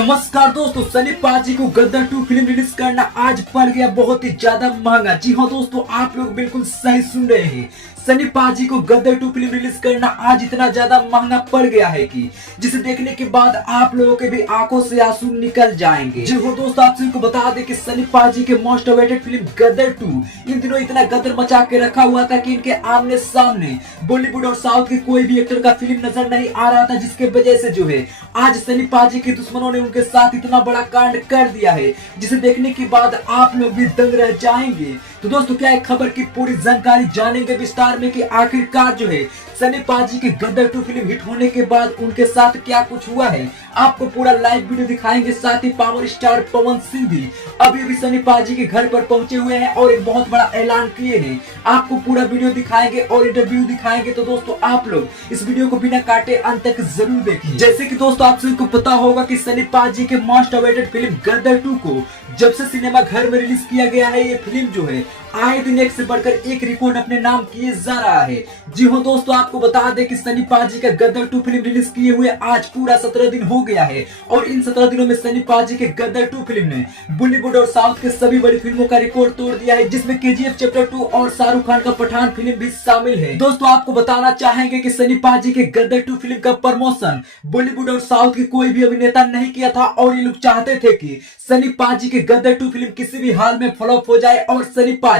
नमस्कार दोस्तों, सनी पाजी को गदर 2 फिल्म रिलीज करना आज पड़ गया बहुत ही ज्यादा महंगा। जी हाँ दोस्तों, आप लोग बिल्कुल सही सुन रहे हैं। सनी पाजी को गदर 2 फिल्म रिलीज करना आज इतना ज्यादा महंगा पड़ गया है कि जिसे देखने के बाद आप लोगों के भी आंखों से आंसू निकल जाएंगे। जी हाँ दोस्तों, आप सभी को बता दें कि सनी पाजी के मोस्ट अवेटेड फिल्म गदर 2 इन दिनों इतना गदर मचा के रखा हुआ था कि इनके आमने सामने बॉलीवुड और साउथ के कोई भी एक्टर का फिल्म नजर नहीं आ रहा था, जिसके वजह से जो है आज सनी पाजी के दुश्मनों ने उनके साथ इतना बड़ा कांड कर दिया है, जिसे देखने के बाद आप लोग भी दंग रह जाएंगे। तो दोस्तों, क्या है खबर की पूरी जानकारी जानेंगे विस्तार में कि आखिरकार जो है सनी पाजी के गदर 2 फिल्म हिट होने के बाद उनके साथ क्या कुछ हुआ है। आपको पूरा लाइव वीडियो दिखाएंगे। साथ ही पावर स्टार पवन सिंह भी अभी सनी पाजी के घर पर पहुंचे हुए हैं और एक बहुत बड़ा ऐलान किए हैं। आपको पूरा वीडियो दिखाएंगे और इंटरव्यू दिखाएंगे। तो दोस्तों, आप लोग इस वीडियो को बिना काटे अंत तक जरूर देखिए। जैसे कि दोस्तों, आप सभी को पता होगा कि सनी पाजी के मोस्ट अवेटेड फिल्म गदर 2 को जब से सिनेमा घर में रिलीज किया गया है, ये फिल्म जो है आए दिन एक से बढ़कर एक रिकॉर्ड अपने नाम किए जा रहा है। जी हाँ दोस्तों, आपको बता दें कि सनी पाजी का गदर 2 फिल्म रिलीज किए हुए आज पूरा 17 दिन हो गया है और इन 17 दिनों में सनी पाजी के गदर 2 फिल्म ने बॉलीवुड और साउथ के सभी बड़ी फिल्मों का रिकॉर्ड तोड़ दिया है, जिसमें केजीएफ चैप्टर 2 और शाहरुख खान का पठान फिल्म भी शामिल है। दोस्तों, आपको बताना चाहेंगे कि सनी पाजी के गदर 2 फिल्म का प्रमोशन बॉलीवुड और साउथ के कोई भी अभिनेता नहीं किया था और ये लोग चाहते थे कि सनी पाजी के गदर 2 फिल्म किसी भी हाल में फ्लॉप हो जाए और सनी पाजी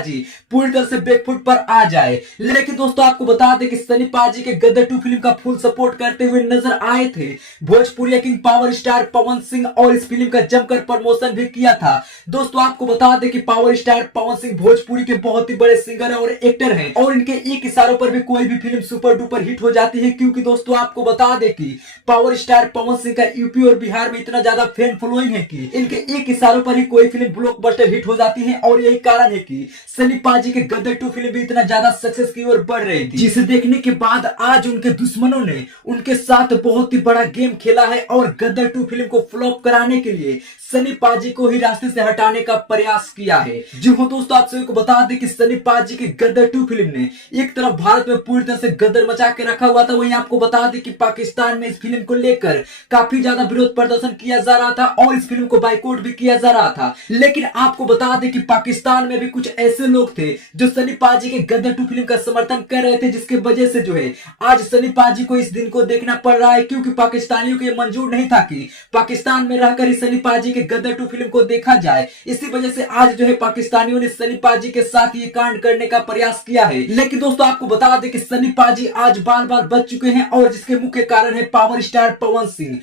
पूरी तरह से बैकफुट पर आ जाए। लेकिन दोस्तों, आपको बता दें कि सनी पाजी के गदर 2 फिल्म का फुल सपोर्ट करते हुए नजर आए थे Bhojpuri king power star Pawan Singh और इस फिल्म का जमकर प्रमोशन भी किया था। दोस्तों, आपको बता दें कि पावर स्टार पवन सिंह भोजपुरी के बहुत ही बड़े सिंगर और एक्टर हैं और इनके एक इशारों पर भी कोई भी फिल्म सुपर डुपर हिट हो जाती है, क्योंकि दोस्तों आपको बता दें कि पावर स्टार पवन सिंह का यूपी और बिहार में इतना ज्यादा फैन फॉलोइंग है कि इनके एक इशारों पर ही कोई फिल्म ब्लॉकबस्टर हिट हो जाती है और यही कारण है कि सनी पाजी के गदर 2 फिल्म भी इतना ज्यादा सक्सेस की ओर बढ़ रही थी, जिसे देखने के बाद आज उनके दुश्मनों ने उनके साथ बहुत ही बड़ा गेम खेला है और गदर 2 फिल्म को फ्लॉप कराने के लिए सनी पाजी को ही रास्ते से हटाने का प्रयास किया है। जी हाँ दोस्तों, आप सभी को बता दें कि सनी पाजी के गदर 2 फिल्म ने एक तरफ भारत में पूरी तरह से गदर मचा के रखा हुआ था, वहीं आपको बता दें कि पाकिस्तान में इस फिल्म को लेकर काफी ज्यादा विरोध प्रदर्शन किया जा रहा था और इस फिल्म को बाइकआउट भी किया जा रहा था। लेकिन आपको बता दें कि पाकिस्तान में भी कुछ ऐसे लोग थे जो सनी पाजी के गदर 2 फिल्म का समर्थन कर रहे थे, जिसके वजह से जो है आज सनी पाजी को इस दिन को देखना पड़ रहा है, क्योंकि पाकिस्तानियों को यह मंजूर नहीं था कि पाकिस्तान में रहकर ही सनी पाजी गदर 2 फिल्म को देखा जाए। इसी वजह से आज जो है पाकिस्तानियों ने सनी पाजी के साथ ये कांड करने का प्रयास किया है। लेकिन दोस्तों, आपको बता दें कि सनी पाजी आज बार बार बच चुके हैं और जिसके मुख्य कारण है पावर स्टार पवन सिंह।